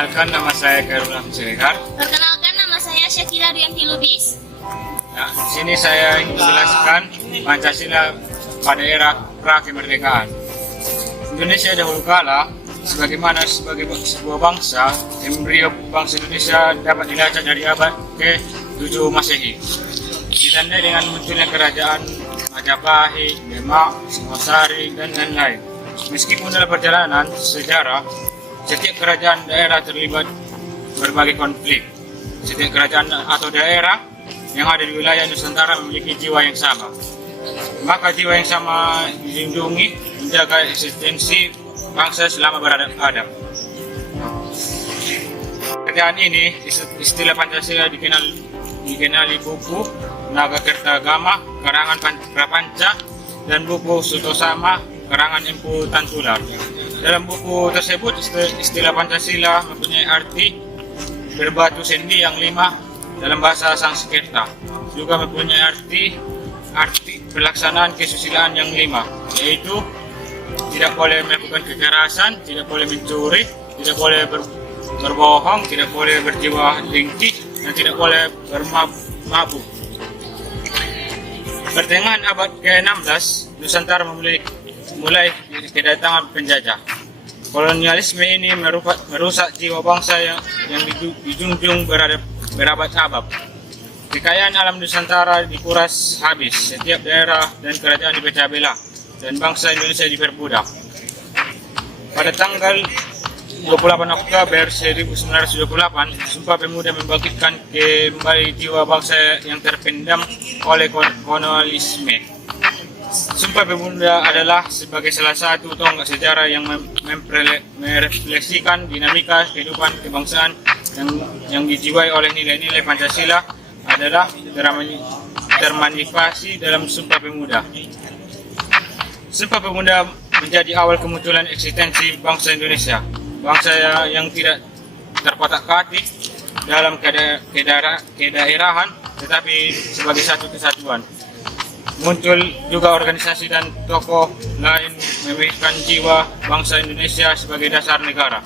Perkenalkan, nama saya Khairul Siregar. Perkenalkan, nama saya Syakira Rianti Lubis. Nah, di sini saya ingin menjelaskan Pancasila pada era pra-kemerdekaan. Indonesia dahulu kala, sebagaimana sebagai sebuah bangsa, embrio bangsa Indonesia dapat dilacak dari abad ke-7 Masehi. Ditandai dengan munculnya kerajaan Majapahit, Demak, Singosari, dan lain-lain. Meskipun dalam perjalanan sejarah, setiap kerajaan daerah terlibat berbagai konflik. Setiap kerajaan atau daerah yang ada di wilayah Nusantara memiliki jiwa yang sama. Maka jiwa yang sama dilindungi, menjaga eksistensi bangsa selama beradab. Kerjaan ini, istilah Pancasila dikenali buku Naga Kertagama karangan Prapanca dan buku Sutosama karangan Empu Tantular. Dalam buku tersebut istilah Pancasila mempunyai arti berbatu sendi yang 5 dalam bahasa Sanskerta. Juga mempunyai arti pelaksanaan kesusilaan yang 5, yaitu tidak boleh melakukan kekerasan, tidak boleh mencuri, tidak boleh berbohong, tidak boleh berjiwa dengki, dan tidak boleh bermabuk. Pertengahan abad ke-16, Nusantara mulai kedatangan penjajah. Kolonialisme ini merusak jiwa bangsa yang dijunjung berabad-abad. Kekayaan alam Nusantara dikuras habis, setiap daerah dan kerajaan dipecah belah, dan bangsa Indonesia diperbudak. Pada tanggal 28 Oktober 1928, Sumpah Pemuda membangkitkan kembali jiwa bangsa yang terpendam oleh kolonialisme. Sumpah Pemuda adalah sebagai salah satu tonggak sejarah yang merefleksikan dinamika kehidupan kebangsaan yang dijiwai oleh nilai-nilai Pancasila adalah termanifestasi dalam Sumpah Pemuda. Sumpah Pemuda menjadi awal kemunculan eksistensi bangsa Indonesia, bangsa yang tidak terkotak-katik dalam kedaerahan, tetapi sebagai satu kesatuan. Muncul juga organisasi dan tokoh lain memiliki jiwa bangsa Indonesia sebagai dasar negara.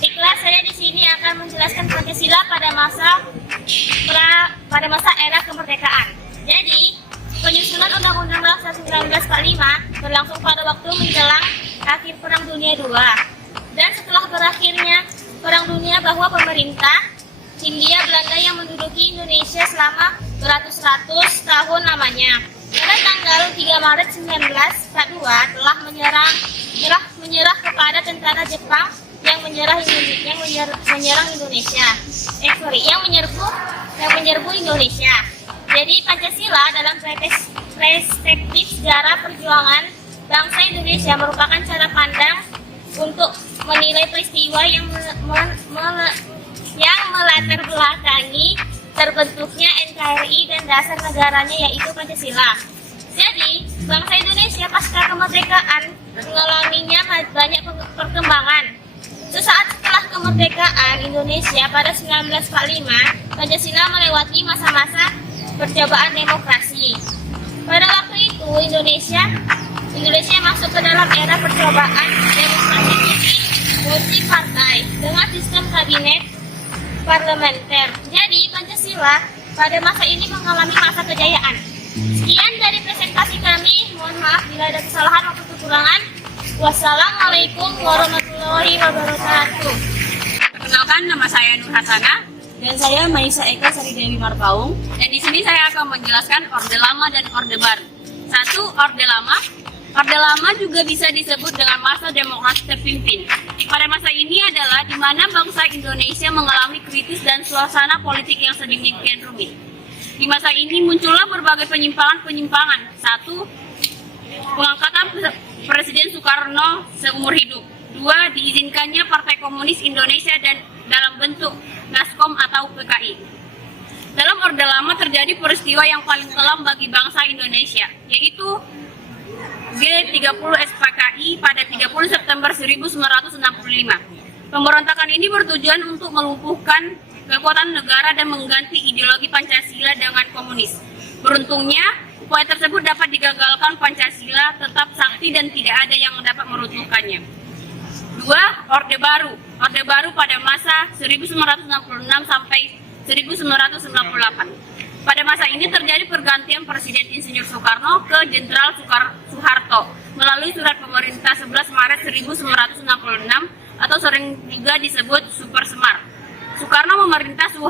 Baiklah, saya di sini akan menjelaskan Pancasila pada masa era kemerdekaan. Jadi, penyusunan Undang-Undang Dasar 1945 berlangsung pada waktu menjelang akhir Perang Dunia II. Dan setelah berakhirnya Perang Dunia bahwa pemerintah Hindia Belanda yang menduduki Indonesia selama beratus-ratus tahun lamanya. Pada tanggal 3 Maret 1942 telah menyerah kepada tentara Jepang yang menyerbu Indonesia. Jadi Pancasila dalam perspektif sejarah perjuangan bangsa Indonesia merupakan cara pandang untuk menilai peristiwa yang melatar belakangi terbentuknya NKRI dan dasar negaranya yaitu Pancasila. Jadi, bangsa Indonesia pasca kemerdekaan mengalaminya banyak perkembangan. Sesaat setelah kemerdekaan Indonesia pada 1945, Pancasila melewati masa-masa percobaan demokrasi. Pada waktu itu Indonesia masuk ke dalam era percobaan demokrasi multi partai dengan sistem kabinet parlementer. Jadi Pancasila pada masa ini mengalami masa kejayaan. Sekian dari presentasi kami. Mohon maaf bila ada kesalahan maupun kekurangan. Wassalamualaikum warahmatullahi wabarakatuh. Perkenalkan, nama saya Nur Hasana. Dan saya Maisa Eka Sari Dewi Marpaung. Dan di sini saya akan menjelaskan Orde Lama dan Orde Baru. 1. Orde Lama. Orde Lama juga bisa disebut dengan masa demokrasi terpimpin. Pada masa ini adalah di mana bangsa Indonesia mengalami kritis dan suasana politik yang sedemikian rumit. Di masa ini muncullah berbagai penyimpangan. 1. Pengangkatan Presiden Soekarno seumur hidup. 2. Diizinkannya Partai Komunis Indonesia dan dalam bentuk Naskom atau PKI. Dalam Orde Lama terjadi peristiwa yang paling kelam bagi bangsa Indonesia, yaitu G30 SPKI pada 30 September 1965. Pemberontakan ini bertujuan untuk melumpuhkan kekuatan negara dan mengganti ideologi Pancasila dengan komunis. Beruntungnya, upaya tersebut dapat digagalkan. Pancasila tetap sakti dan tidak ada yang dapat meruntuhkannya. 2. Kedua, Orde Baru. Orde Baru pada masa 1966 sampai 1998. Pada masa ini terjadi pergantian Presiden Insinyur Soekarno ke Jenderal Soeharto melalui Surat Pemerintah 11 Maret 1966 atau sering juga disebut Super Semar. Soekarno memerintahkan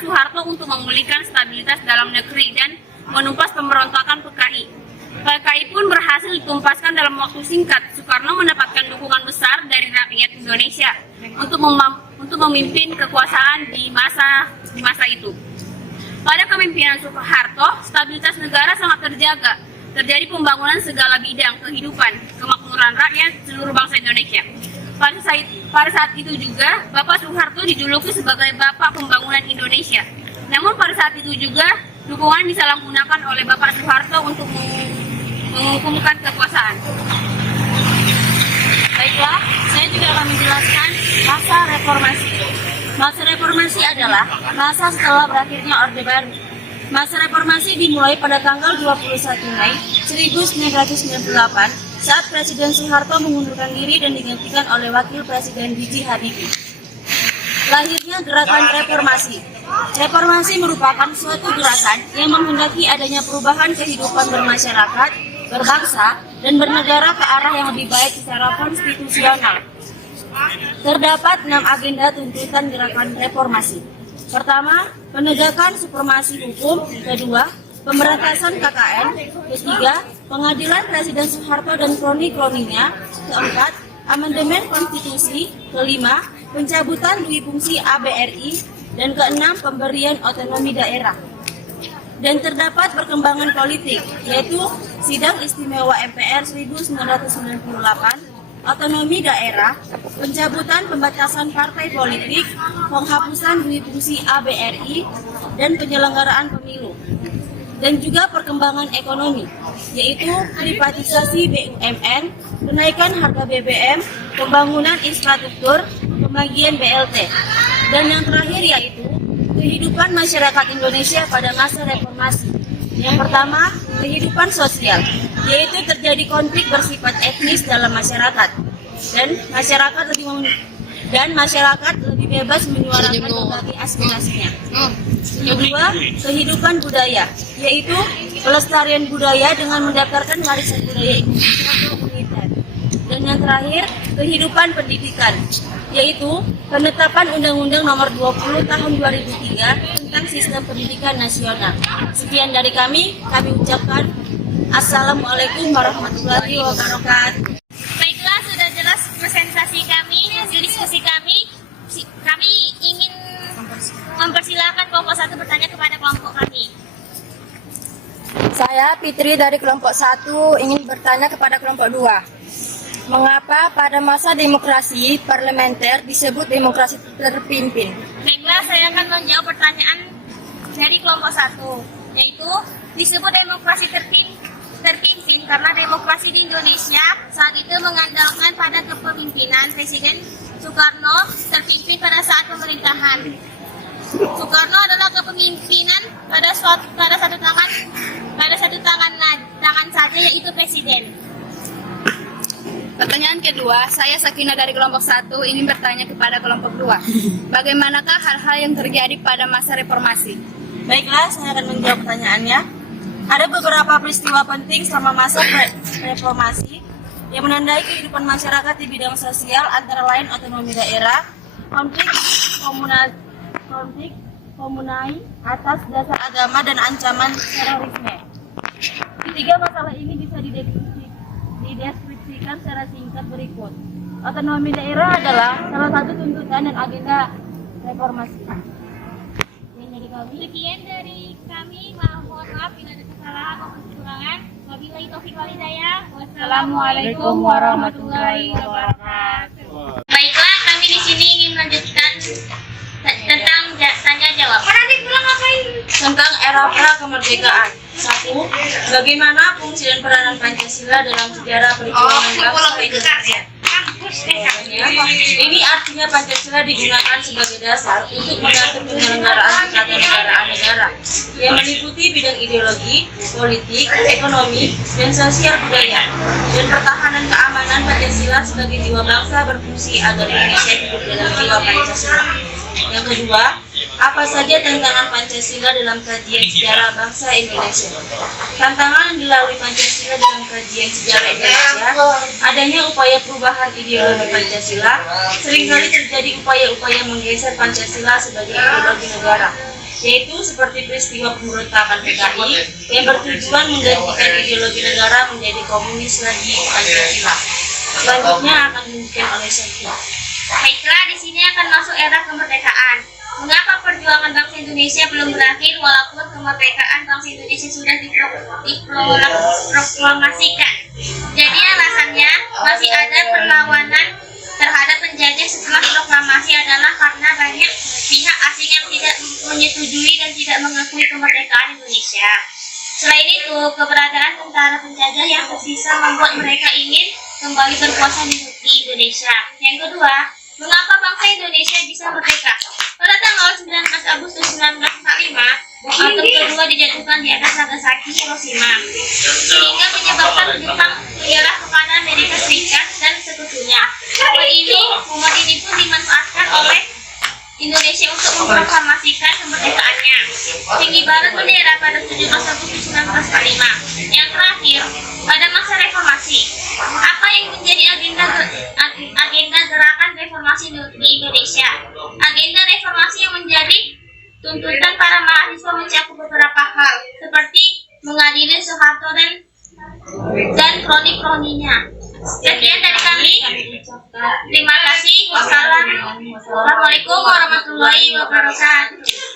Soeharto untuk memulihkan stabilitas dalam negeri dan menumpas pemberontakan PKI. PKI pun berhasil ditumpaskan dalam waktu singkat. Soekarno mendapatkan dukungan besar dari rakyat Indonesia untuk memimpin kekuasaan di masa itu. Pada kepemimpinan Soeharto, stabilitas negara sangat terjaga. Terjadi pembangunan segala bidang kehidupan, kemakmuran rakyat seluruh bangsa Indonesia. Pada saat itu juga, Bapak Soeharto dijuluki sebagai Bapak Pembangunan Indonesia. Namun pada saat itu juga, dukungan disalahgunakan oleh Bapak Soeharto untuk mengukuhkan kekuasaan. Baiklah, saya juga akan menjelaskan masa reformasi. Masa reformasi adalah masa setelah berakhirnya Orde Baru. Masa reformasi dimulai pada tanggal 21 Mei 1998 saat Presiden Soeharto mengundurkan diri dan digantikan oleh Wakil Presiden B.J. Habibie. Lahirnya gerakan reformasi. Reformasi merupakan suatu gerakan yang menghendaki adanya perubahan kehidupan bermasyarakat, berbangsa, dan bernegara ke arah yang lebih baik secara konstitusional. Terdapat 6 agenda tuntutan gerakan reformasi. Pertama, penegakan supremasi hukum. Kedua, pemberantasan KKN. Ketiga, pengadilan Presiden Soeharto dan kroni-kroninya. Keempat, amandemen konstitusi. Kelima, pencabutan dui fungsi ABRI. Dan keenam, pemberian otonomi daerah. Dan terdapat perkembangan politik, yaitu Sidang Istimewa MPR 1998, otonomi daerah, pencabutan pembatasan partai politik, penghapusan dui fungsi ABRI, dan penyelenggaraan pemilu. Dan juga perkembangan ekonomi, yaitu privatisasi BUMN, kenaikan harga BBM, pembangunan infrastruktur, pembagian BLT. Dan yang terakhir yaitu kehidupan masyarakat Indonesia pada masa reformasi. Yang pertama, kehidupan sosial, yaitu terjadi konflik bersifat etnis dalam masyarakat dan masyarakat lebih bebas menyuarakan berbagai aspirasinya. Kedua, kehidupan budaya, yaitu pelestarian budaya dengan mendaftarkan warisan budaya Indonesia ke UNITER. Dan yang terakhir, kehidupan pendidikan, yaitu penetapan Undang-Undang Nomor 20 Tahun 2003 tentang Sistem Pendidikan Nasional. Sekian dari kami ucapkan Assalamualaikum warahmatullahi wabarakatuh. Baiklah, sudah jelas presentasi kami, hasil diskusi kami. Kami ingin mempersilahkan kelompok 1 bertanya kepada kelompok kami. Saya Fitri dari kelompok 1 ingin bertanya kepada kelompok 2. Mengapa pada masa demokrasi parlementer disebut demokrasi terpimpin? Baiklah, saya akan menjawab pertanyaan dari kelompok 1, yaitu disebut demokrasi terpimpin karena demokrasi di Indonesia saat itu mengandalkan pada kepemimpinan Presiden Soekarno terpimpin pada saat pemerintahan. Soekarno adalah kepemimpinan pada satu tangan saja, yaitu presiden. Pertanyaan kedua, saya Sakina dari kelompok 1 ingin bertanya kepada kelompok 2. Bagaimanakah hal-hal yang terjadi pada masa reformasi? Baiklah, saya akan menjawab pertanyaannya. Ada beberapa peristiwa penting selama masa reformasi yang menandai kehidupan masyarakat di bidang sosial, antara lain otonomi daerah, konflik komunal atas dasar agama, dan ancaman terorisme. Ketiga masalah ini bisa dideskripsikan secara singkat berikut. Otonomi daerah adalah salah satu tuntutan dan agenda reformasi. Sekian dari kami, mohon maaf bila ada kesalahan maupun kekurangan. Wabillahi taufiq wal hidayah. Wassalamualaikum warahmatullahi wabarakatuh. Baiklah, kami di sini ingin melanjutkan tentang tanya jawab. Tentang era pra-kemerdekaan. 1. Bagaimana fungsi dan peranan Pancasila dalam sejarah perjuangan bangsa Indonesia? Ini artinya Pancasila digunakan sebagai dasar untuk mengatur penyelenggaraan ketatanegaraan negara yang meliputi bidang ideologi, politik, ekonomi, dan sosial budaya, dan pertahanan keamanan menjadikan Pancasila sebagai jiwa bangsa berfungsi agar Indonesia hidup dalam jiwa Pancasila. Yang kedua, apa saja tantangan Pancasila dalam kajian sejarah bangsa Indonesia? Tantangan yang dilalui Pancasila dalam kajian sejarah Indonesia, adanya upaya perubahan ideologi Pancasila, seringkali terjadi upaya-upaya menggeser Pancasila sebagai ideologi negara, yaitu seperti peristiwa pemberontakan PKI yang bertujuan menggantikan ideologi negara menjadi komunis lagi Pancasila. Selanjutnya akan dilanjutkan oleh Syekh. Baiklah, di sini akan masuk era kemerdekaan. Mengapa perjuangan bangsa Indonesia belum berakhir walaupun kemerdekaan bangsa Indonesia sudah diproklamasikan? Jadi alasannya masih ada perlawanan terhadap penjajah setelah proklamasi adalah karena banyak pihak asing yang tidak menyetujui dan tidak mengakui kemerdekaan Indonesia. Selain itu, keberadaan tentara penjajah yang tersisa membuat mereka ingin kembali berkuasa di Indonesia. Yang kedua, mengapa bangsa Indonesia bisa merdeka? Pada tanggal 19 Agustus 1945, atom kedua dijatuhkan di atas Nagasaki, Hiroshima, sehingga menyebabkan Jepang menyerah kepada Amerika Serikat dan sekutunya. Momen ini pun dimanfaatkan oleh Indonesia untuk memproklamasikan kemerdekaannya. Tinggi Barat bendera pada 17 Agustus 1945. Yang terakhir, pada masa reformasi, apa yang menjadi agenda gerakan reformasi di Indonesia? Agenda reformasi yang menjadi tuntutan para mahasiswa mencakup beberapa hal, seperti mengadili Soeharto dan kroni-kroninya. Sekian dari kami. Terima kasih. Wassalamualaikum warahmatullahi wabarakatuh.